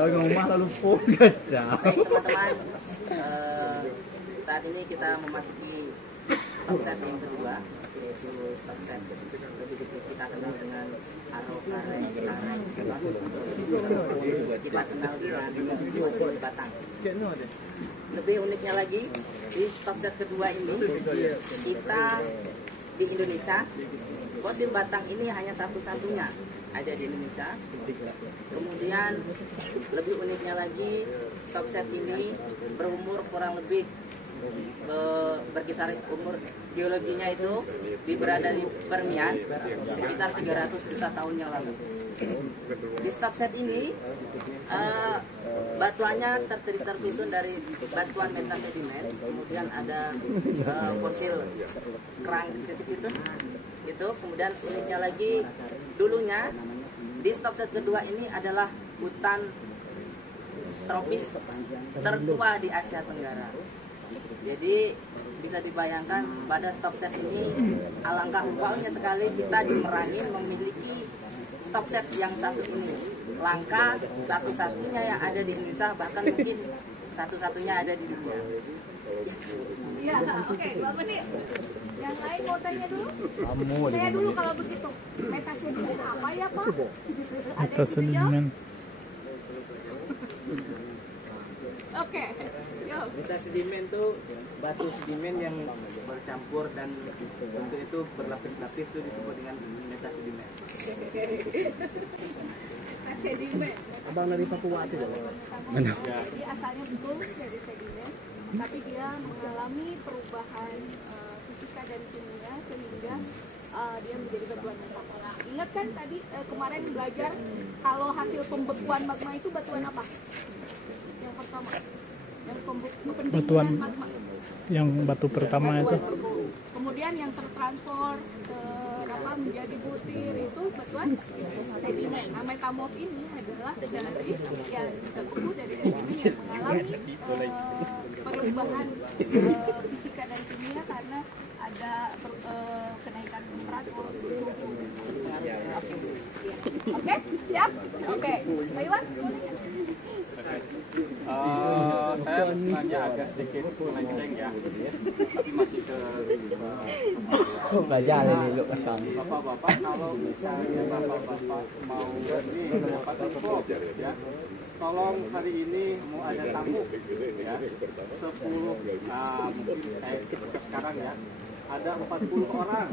Kalau ngomong lalu fokus ya. Baik teman-teman, saat ini kita memasuki stop set yang kedua, yaitu stop set kita kenal dengan Arokare Silon, kita kenal dengan fosil batang. Lebih uniknya lagi, di stop set kedua ini kita di Indonesia, fosil batang ini hanya satu-satunya ada di Indonesia. Kemudian lebih uniknya lagi, stop set ini berumur kurang lebih berkisar umur geologinya itu berada di Permian sekitar 300 juta tahun yang lalu. Di stop set ini batuannya tersusun dari batuan metasedimen, kemudian ada fosil kerang di situ. Itu kemudian uniknya lagi, dulunya di stop set kedua ini adalah hutan tropis tertua di Asia Tenggara. Jadi bisa dibayangkan pada stop set ini alangkah umpamanya sekali kita di Merangin memiliki stop set yang satu ini. Langka satu-satunya yang ada di Indonesia, bahkan mungkin satu-satunya ada di dunia. Ya, oke, Mbak Meni. Yang lain mau tanya dulu? Saya dulu kalau begitu. Metasedimen apa ya, Pak? Metasedimen. Oke. Yuk. Metasedimen itu batu sedimen yang bercampur dan bentuk itu berlapis-lapis, itu disebut dengan metasedimen. Sedimen. Abang dari Papua itu. Mana? Jadi asalnya betul dari sedimen, tapi dia mengalami perubahan fisika dan kimia sehingga dia menjadi batuan metapol. Nah, ingat kan tadi kemarin belajar kalau hasil pembekuan magma itu batuan apa? Yang pertama, yang Batuan magma. yang batu pertama itu. Kemudian yang tertransfer menjadi butir itu batuan sedimen. Nah, metamorf ini adalah dari terbentuk dari sedimen yang mengalami perubahan fisika dan kimia karena ada kenaikan temperatur. Oke, siap? Oke, Pak Iwan? Saya nanya agak sedikit melenceng ya, tapi masih ke Belajar ini lu kan. bapak-bapak. Kalau misalnya bapak-bapak mau ini dapat info ya, tolong hari ini mau ada tamu ya, 10 mungkin kayak sekarang ya, ada 40 orang,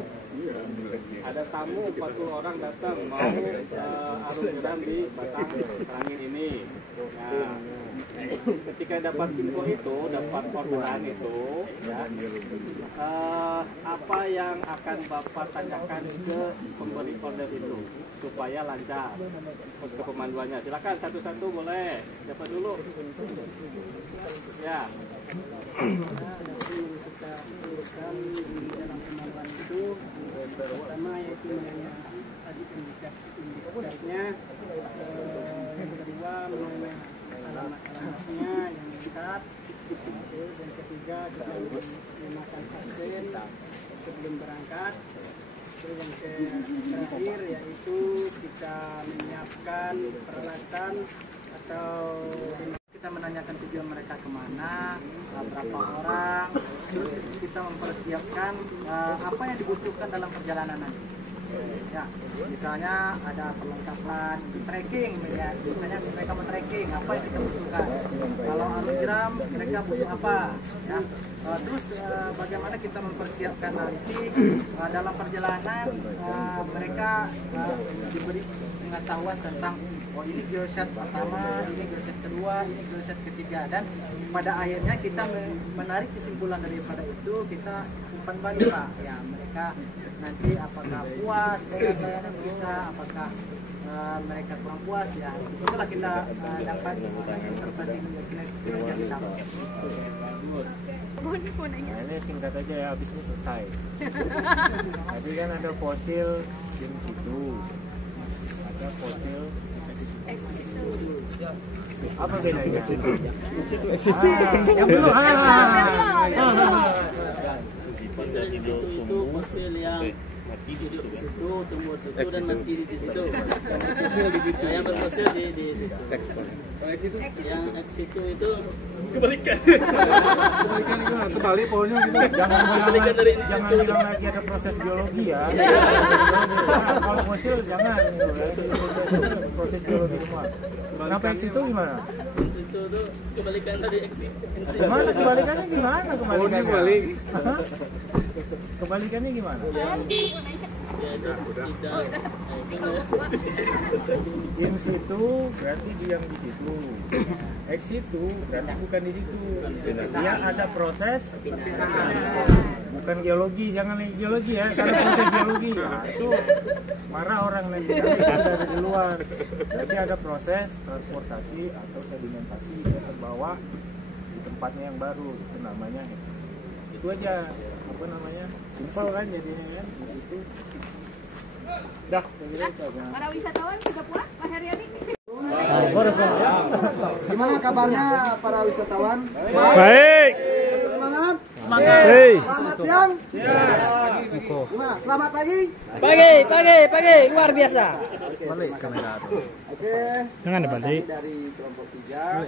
ada tamu 40 orang datang mau arung jeram di Batang Merangin ini. Nah, ketika dapat info itu, dapat orderan itu, ya, apa yang akan Bapak tanyakan ke pemberi order itu supaya lancar ke pemanduannya? Silakan satu-satu boleh. Siapa dulu? Ya. Kita uruskan di dalam pemanduan itu pertama yaitu mengenai tadi indikatornya, yang kedua mengenai alamat-alamatnya yang lengkap, dan ketiga kita harus memakan vaksin sebelum berangkat. Terus yang terakhir yaitu kita menyiapkan peralatan atau kita menanyakan tujuan mereka kemana, berapa orang, terus kita mempersiapkan apa yang dibutuhkan dalam perjalanan nanti. Ya, misalnya ada perlengkapan trekking, ya, misalnya mereka mau trekking, apa yang kita butuhkan. Kalau arung jeram, mereka butuh apa? Ya, terus bagaimana kita mempersiapkan nanti dalam perjalanan mereka diberi pengetahuan tentang ini geoset pertama, ini geoset kedua, ini geoset ketiga, dan pada akhirnya kita menarik kesimpulan daripada itu, kita umpan balik Pak, ya mereka nanti apakah puas dengan layanan kita, apakah mereka kurang puas, ya itulah kita dapat interpretasi kinerja kita. Nah, ini singkat aja ya, habis ini selesai. Tadi kan ada fosil di situ, ada fosil apa bedanya? Yang belum. Fosil itu fosil yang mati di Hidup di situ, tumbuh di situ dan mati di situ. Yang berfosil di situ. Yang X itu kebalikan. Kebalikan gimana? Kebalik pohonnya gitu. Jangan Kebalikan dari jangan itu. bilang lagi ada proses geologi ya. Kalau fosil jangan gitu ya. Proses geologi semua. Kenapa X itu gimana? Itu tuh kebalikan dari X. Gimana kebalikannya gimana kebalikannya? balik. Hah? Kebalikannya gimana? In situ berarti dia yang di situ. Ex situ berarti bukan di situ. Dia ada proses bukan geologi, jangan geologi ya. Kalau proses geologi itu marah orang nanti sudah ada di luar. Jadi ada proses transportasi atau sedimentasi yang terbawa di tempatnya yang baru, itu namanya ex. Itu aja apa namanya, simpel kan jadinya kan di situ. Dah, saya kira itu aja. Para wisatawan sudah puas, Pak Heriani? Gimana kabarnya para wisatawan? Baik. Masih semangat? Hey. Selamat siang. Gimana? Selamat pagi. Pagi, luar biasa. Balik kamera. Oke. Jangan dibalik. Dari kelompok 3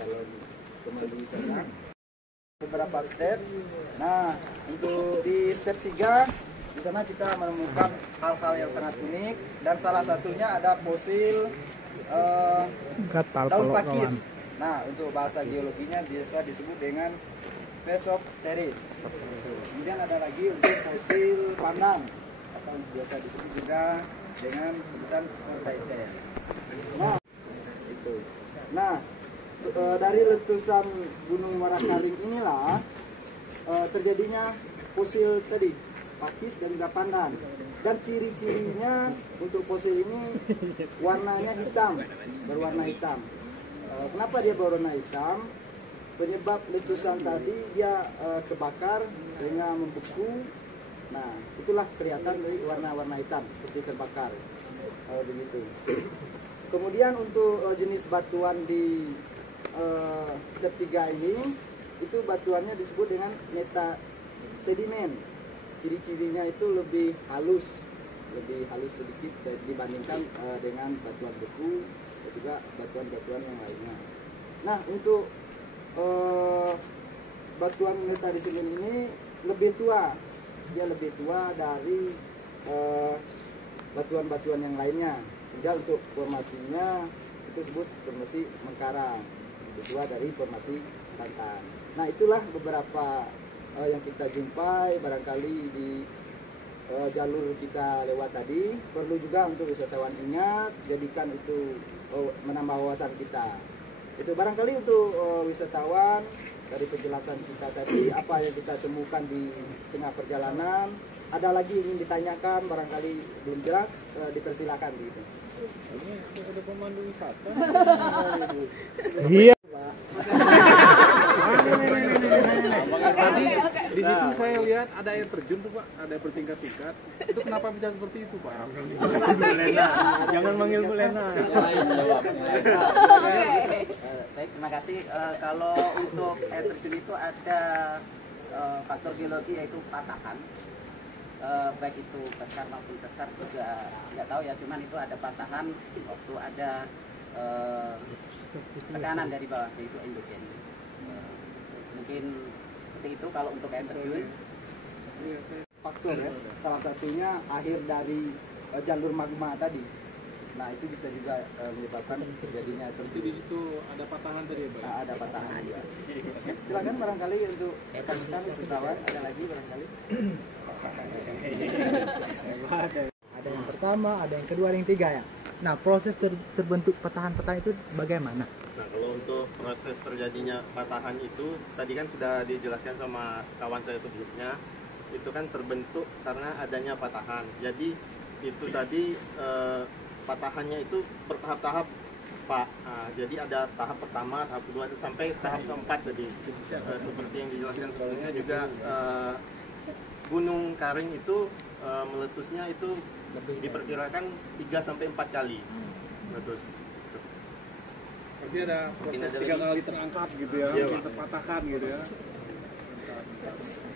jalur pemandu wisata. Beberapa step. Nah, untuk di step 3 di sana kita menemukan hal-hal yang sangat unik dan salah satunya ada fosil Gatal daun pelok pakis. kawan. Nah, untuk bahasa geologinya biasa disebut dengan Mesopteris. Kemudian ada lagi untuk fosil pandang atau biasa disebut juga dengan sebutan Orthaetes. Nah, itu. Nah, dari letusan Gunung Marakaling inilah terjadinya fosil tadi pakis dan juga pandan. Dan ciri-cirinya untuk fosil ini warnanya hitam, berwarna hitam. Kenapa dia berwarna hitam? Penyebab letusan tadi dia kebakar sehingga membeku. Nah, itulah kelihatan dari warna-warna hitam seperti terbakar. Begitu. Kemudian untuk jenis batuan di step 3 ini, itu batuannya disebut dengan metasedimen. Ciri-cirinya itu lebih halus sedikit dibandingkan dengan batuan beku dan juga batuan-batuan yang lainnya. Nah, untuk batuan metasedimen ini lebih tua, dia lebih tua dari batuan-batuan yang lainnya. Sehingga untuk formasinya itu disebut formasi Mengkarang, lebih tua dari formasi Tantan. Nah, itulah beberapa yang kita jumpai barangkali di jalur kita lewat tadi. Perlu juga untuk wisatawan ingat, jadikan itu menambah wawasan kita. Itu barangkali untuk wisatawan, dari penjelasan kita tadi, apa yang kita temukan di tengah perjalanan, ada lagi ingin ditanyakan, barangkali belum jelas, dipersilakan gitu. Ini ada pemandu wisata. Iya. Tadi di situ saya lihat ada air terjun tuh Pak, ada bertingkat-tingkat. Itu kenapa bisa seperti itu Pak? Jangan manggil Bu Lena. Baik, terima kasih. Kalau untuk air terjun itu ada faktor geologi yaitu patahan. Baik itu besar maupun sesar juga nggak tahu ya, cuman itu ada patahan waktu ada tekanan dari bawah, yaitu endogen. Mungkin seperti itu kalau untuk air terjun. Faktor ya, salah satunya akhir dari jalur magma tadi. Nah, itu bisa juga menyebabkan terjadinya Jadi di terjadi. situ ada patahan tadi ya Pak? Ada patahan juga. Silakan barangkali untuk rekan-rekan wisatawan, ada lagi barangkali. Ada yang pertama, ada yang kedua, ada yang tiga ya. Nah, proses terbentuk patahan-patahan itu bagaimana? Nah, kalau untuk proses terjadinya patahan itu tadi kan sudah dijelaskan sama kawan saya sebelumnya, itu kan terbentuk karena adanya patahan. Jadi itu tadi patahannya itu bertahap-tahap Pak. Nah, jadi ada tahap pertama, tahap kedua sampai tahap keempat tadi. Seperti yang dijelaskan sebelumnya juga Gunung Karing itu meletusnya itu diperkirakan 3 sampai 4 kali meletus. Berarti ada proses 3 kali terangkat gitu ya, Iya, Pak. terpatahkan gitu ya.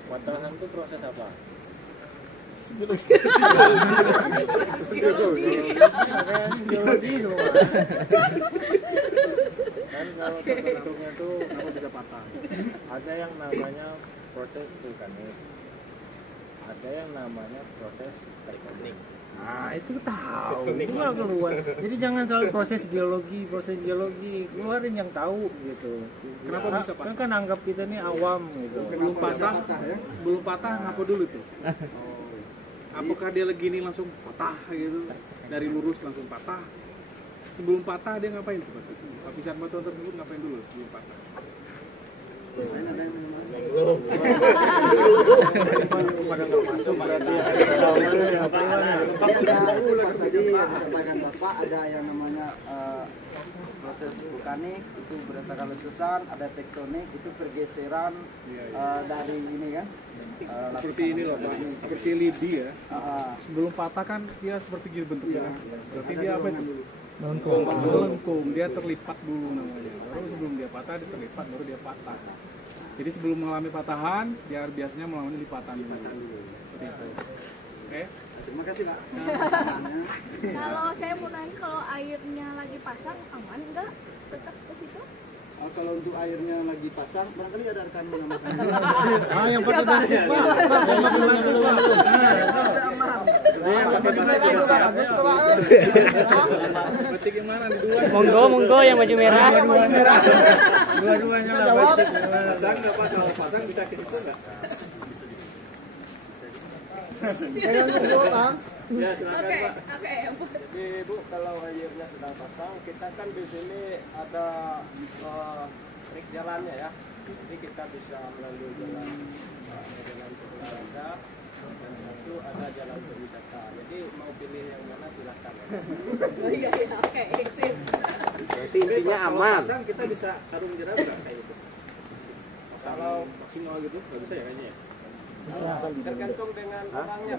Patahan itu proses apa? Geologi semua. Kan kalau terbentuknya tuh apa bisa patah. Ada yang namanya proses vulkanik. Ada yang namanya proses tektonik. Nah, itu tahu. Nggak keluar. Jadi jangan selalu proses geologi, keluarin yang tahu gitu. Kenapa bisa patah? Kan anggap kita nih awam gitu. Sebelum patah ngapa dulu tuh? Apakah dia lagi ini langsung patah gitu? Dari lurus langsung patah. Sebelum patah dia ngapain tuh? Lapisan batuan tersebut ngapain dulu sebelum patah? Pada nggak masuk berarti ya. Ada itu pas tadi yang disampaikan Bapak, ada yang namanya proses vulkanik itu berdasarkan letusan, ada tektonik itu pergeseran dari ini kan. Seperti ini loh Pak, seperti lidi ya. Ah, Sebelum patah kan dia seperti gini bentuknya. Berarti dia apa itu? Melengkung. Melengkung, dia terlipat dulu namanya. Baru sebelum dia patah, dia terlipat, baru dia patah. Jadi sebelum mengalami patahan, dia biasanya mengalami lipatan dulu. Seperti itu. Oke? terima kasih Pak. Kalau saya mau nanya, kalau airnya lagi pasang aman nggak tetap ke situ? Kalau untuk airnya lagi pasang, barangkali ada rekan menambahkan. Yang pada dari Berarti gimana nih dua? Monggo yang baju merah. dua-duanya lah batik. Pasang nggak Pak? Kalau pasang bisa ke situ nggak? Ya silakan Oke, Pak. oke. Jadi Bu, kalau airnya sedang pasang, kita kan di sini ada trik jalannya ya. Jadi kita bisa melalui jalan olahraga dan satu ada jalan berwisata. Jadi mau pilih yang mana silahkan. Oh iya, oke, sip. Berarti intinya aman. Pasang kita bisa karung jerat nggak kayak gitu? Kalau maksimal gitu nggak bisa ya kayaknya ya? Tergantung dengan orangnya.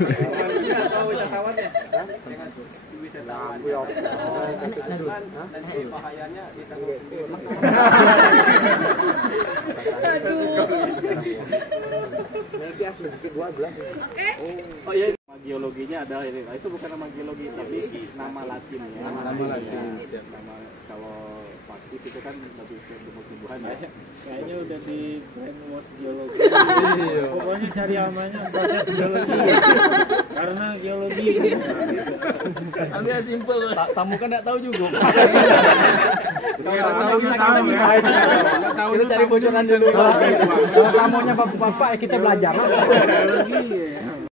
Pemandunya atau wisatawannya? Dengan wisatawannya. Nanti bahayanya ditanggung sendiri. Oke. Oh iya, nama geologinya ada ini. Nah, itu bukan nama geologi tapi nama latinnya. Nama latin. Nama kalau praktis itu kan lebih ke tumbuh-tumbuhan ya. Kayaknya udah di brainwash geologi. Pokoknya cari amannya proses geologi. Karena geologi ini. Alias simpel. Tamu kan nggak tahu juga. Tahu ya. Tahu itu cari bocoran dulu. Kalau tamunya bapak-bapak kita belajar. Geologi.